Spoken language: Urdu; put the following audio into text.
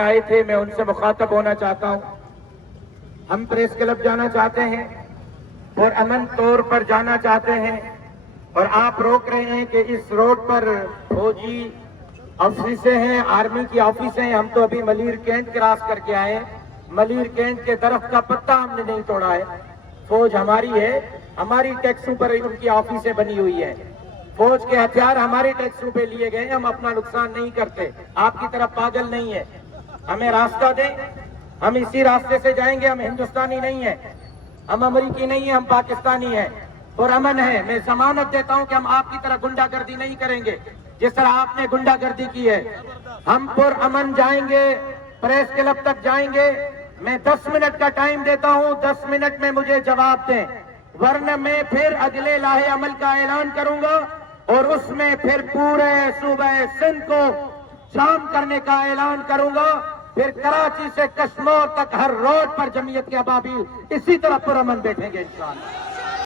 آئے تھے میں ان سے مخاطب ہونا چاہتا ہوں. ہم پریس کلب جانا چاہتے ہیں اور امن طور پر جانا چاہتے ہیں اور آپ روک رہے ہیں کہ اس روڈ پر فوجی آفیسیں ہیں, آرمی کی آفیسیں ہیں. ہم تو ابھی ملیر کینٹ کراس کر کے آئے ہیں. ملیر کینٹ کے درخت کا پتا ہم نے نہیں توڑا ہے. فوج ہماری ہے, ہماری ٹیکسوں پر ان کی آفیسیں بنی ہوئی ہیں. فوج کے ہتھیار ہماری ٹیکسوں پہ لیے گئے ہیں. ہم اپنا نقصان نہیں کرتے, آپ کی طرف پاگل نہیں ہے. ہمیں راستہ دیں, ہم اسی راستے سے جائیں گے. ہم ہندوستانی نہیں ہیں, ہم امریکی نہیں ہیں, ہم پاکستانی ہیں اور امن ہے. میں ضمانت دیتا ہوں کہ ہم آپ کی طرح گنڈا گردی نہیں کریں گے جس طرح آپ نے گنڈا گردی کی ہے. ہم پر امن جائیں گے, پریس کلب تک جائیں گے. میں 10 منٹ کا ٹائم دیتا ہوں, 10 منٹ میں مجھے جواب دیں, ورنہ میں پھر اگلے لاہے عمل کا اعلان کروں گا اور اس میں پھر پورے صوبہ سندھ کو شام کرنے کا اعلان کروں گا. پھر کراچی سے کشمور تک ہر روڈ پر جمعیت کے ابابیل اسی طرح پرامن بیٹھیں گے انشاءاللہ.